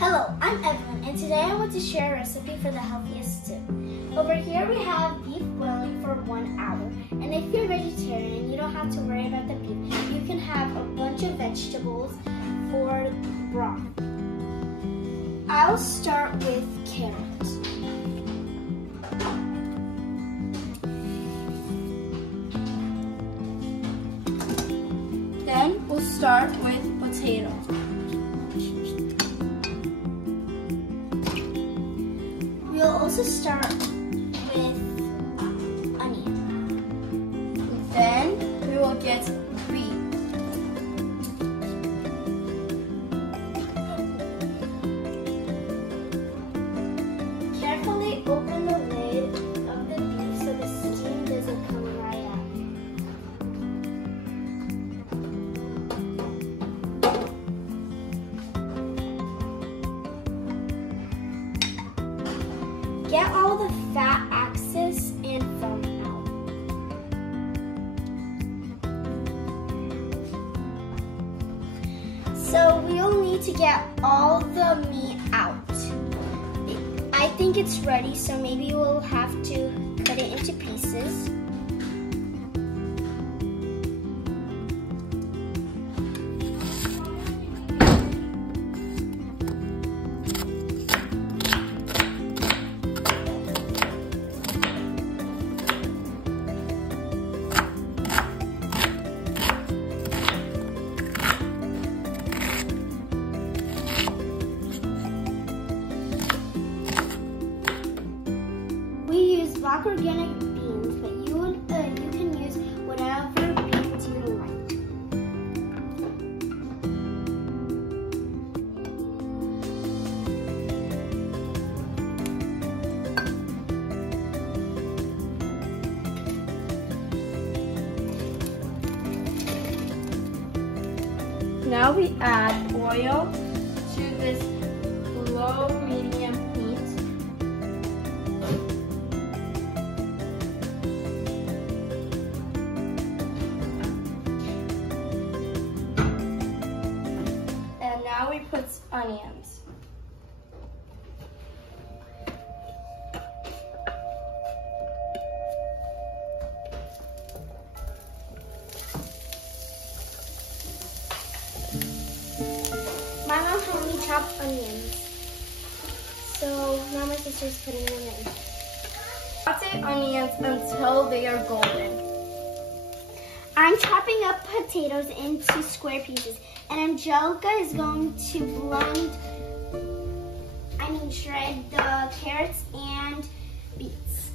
Hello, I'm Evelyn, and today I want to share a recipe for the healthiest soup. Over here we have beef boiling for 1 hour, and if you're vegetarian, you don't have to worry about the beef. You can have a bunch of vegetables for broth. I'll start with carrots. Then we'll start with potatoes. We'll also start with onion. Then we will get beets. Carefully open the lid of the beef so the steam doesn't come right out. Get all the fat excess and foam out. So we'll need to get all the meat out. I think it's ready, so maybe we'll have to cut it into pieces. Black organic beans, but you can use whatever beans you like. Now we add oil to this low medium heat. Now we put onions. My mom helped me chop onions, so now my sister's putting them in. Saute onions until they are golden. I'm chopping up potatoes into square pieces, and Angelica is going to shred the carrots and beets.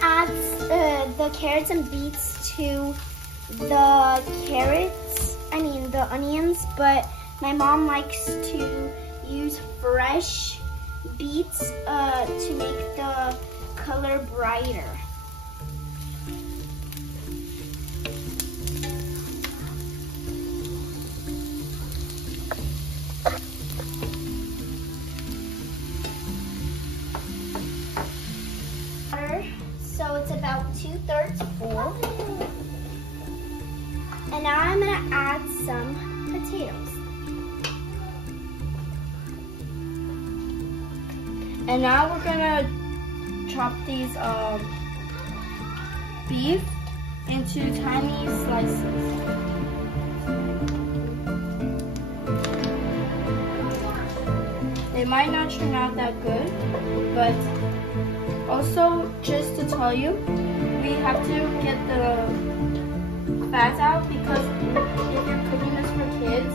Add the carrots and beets to the onions, but my mom likes to use fresh beets to make the color brighter. So it's about 2/3 full. And now I'm gonna add some potatoes. And now we're gonna chop these beef into tiny slices. They might not turn out that good, but also just to tell you, we have to get the fat out because if you're cooking this for kids,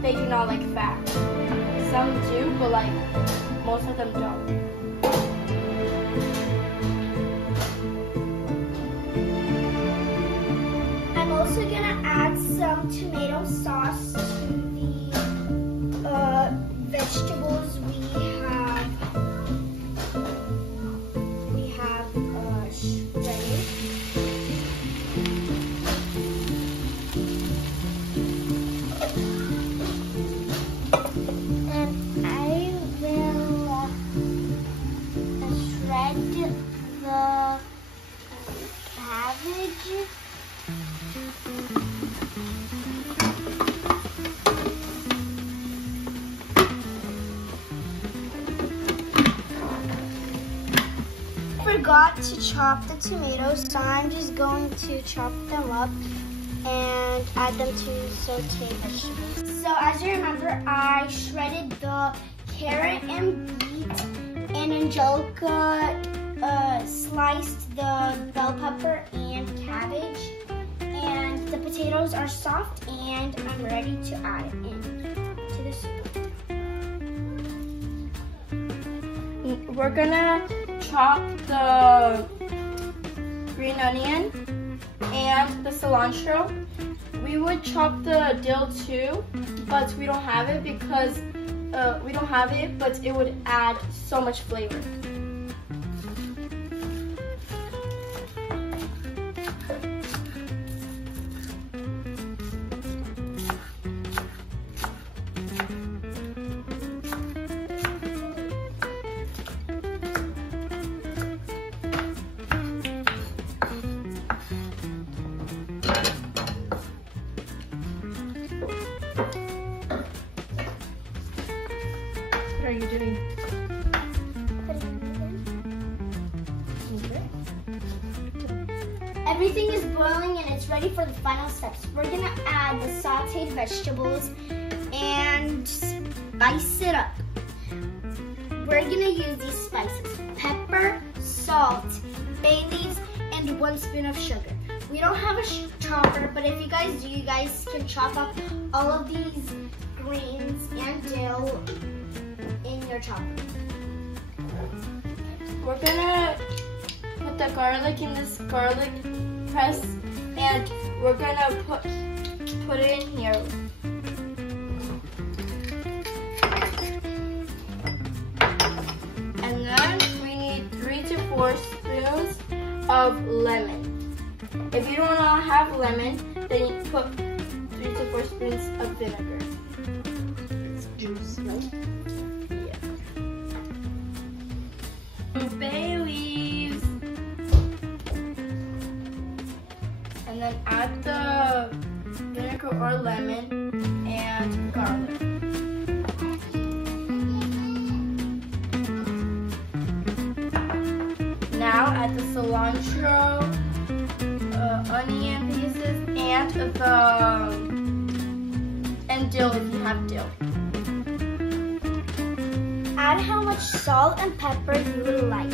they do not like fat. Some do, but like most of them don't. I'm also gonna add some tomato sauce to the vegetables we have shredded. And I will shred the cabbage. Forgot to chop the tomatoes, so I'm just going to chop them up and add them to sauté vegetables. So as you remember, I shredded the carrot and beet, and Angelica sliced the bell pepper and cabbage, and the potatoes are soft and I'm ready to add it in to the soup. We're gonna chop the green onion and the cilantro. We would chop the dill too, but we don't have it because but it would add so much flavor. What are you doing? Everything is boiling and it's ready for the final steps. We're gonna add the sauteed vegetables and spice it up. We're gonna use these spices: pepper, salt, bay leaves, and 1 spoon of sugar. We don't have a chopper, but if you guys do, you guys can chop up all of these greens and dill in your chopper. We're gonna put the garlic in this garlic press, and we're gonna put it in here. And then we need 3 to 4 spoons of lemon. If you don't have lemon, then you put 3 to 4 spoons of vinegar. It's juice, right? Bay leaves, and then add the vinegar or lemon and garlic. Now add the cilantro, onion pieces, and dill if you have dill. Add how much salt and pepper you would like.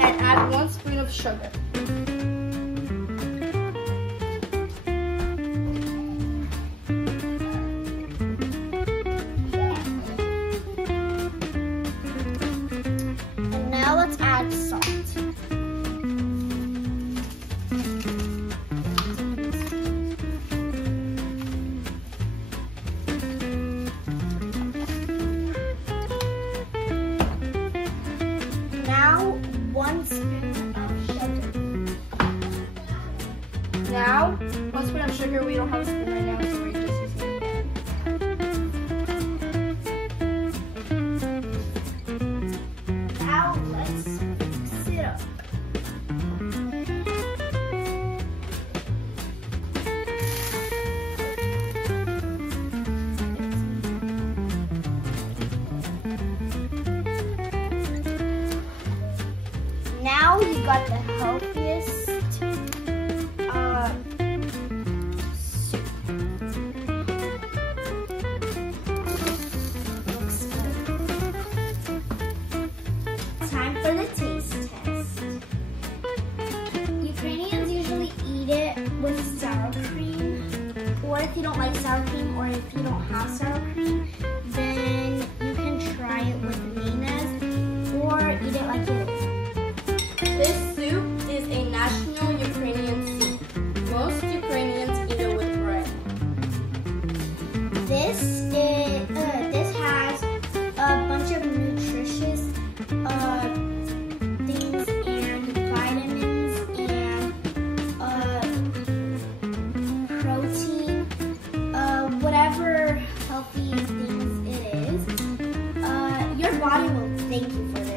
And add 1 spoon of sugar. And now let's add salt. Now 1 spoon of sugar. Now, 1 spoon of sugar. We don't have a spoon right now, so we're just using it. Now let's mix it up. Now you got the healthiest soup. Looks good. Time for the taste test. Ukrainians usually eat it with sour cream, or if you don't like sour cream, or if you don't have sour cream, then you can try it with mayonnaise, or eat it like it is. This soup is a national Ukrainian soup. Most Ukrainians eat it with bread. This has a bunch of nutritious things and vitamins and protein, whatever healthy things it is. body will thank you for